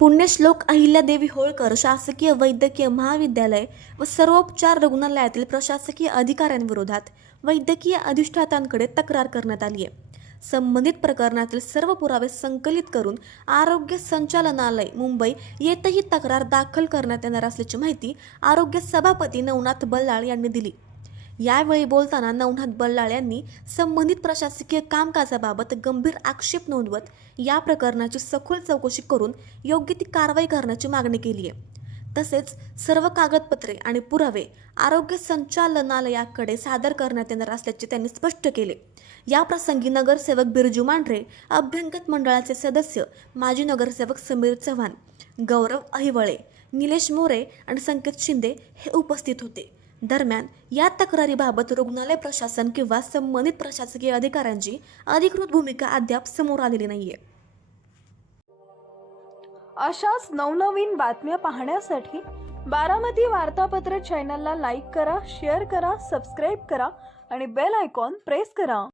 पुण्यश्लोक अहिल्यादेवी होळकर शासकीय वैद्यकीय महाविद्यालय व सर्वोपचार रुग्णालयातील प्रशासकीय अधिकाऱ्यांविरोधात वैद्यकीय अधिष्ठातांकडे तक्रार करण्यात आली आहे। संबंधित प्रकरणातील सर्व पुरावे संकलित करून आरोग्य संचालनालय मुंबई येथेही तक्रार दाखल करण्यात येणार असल्याची माहिती आरोग्य सभापती नवनाथ बल्लाळ यांनी दिली। यावेळी बोलताना नवनाथ बल्लाळ यांनी संबंधित प्रशासकीय कामकाजाबाबत गंभीर आक्षेप नोंदवत या प्रकरणाची सखोल चौकशी करून योग्य ती कारवाई करण्याची मागणी केली आहे। तसेच सर्व कागदपत्रे आणि पुरावे आरोग्य संचालनालयाकडे सादर करण्यात येणार असल्याचे त्यांनी स्पष्ट केले। या प्रसंगी नगरसेवक बिरजू मांढरे, अभ्यंगत मंडळाचे सदस्य माजी नगरसेवक समीर चव्हाण, गौरव अहिवळे, निलेश मोरे आणि संकेत शिंदे हे उपस्थित होते। दरम्यान या तक्रारीबाबत रुग्णालय प्रशासन किंवा संबंधित प्रशासकीय अधिकाऱ्यांची अधिकृत भूमिका अद्याप समोर आलेली नाहीये। अशाच नवनवीन बातम्या पाहण्यासाठी बारामती वार्तापत्र चॅनलला लाईक करा, शेअर करा, सबस्क्राईब करा आणि बेल आयकॉन प्रेस करा।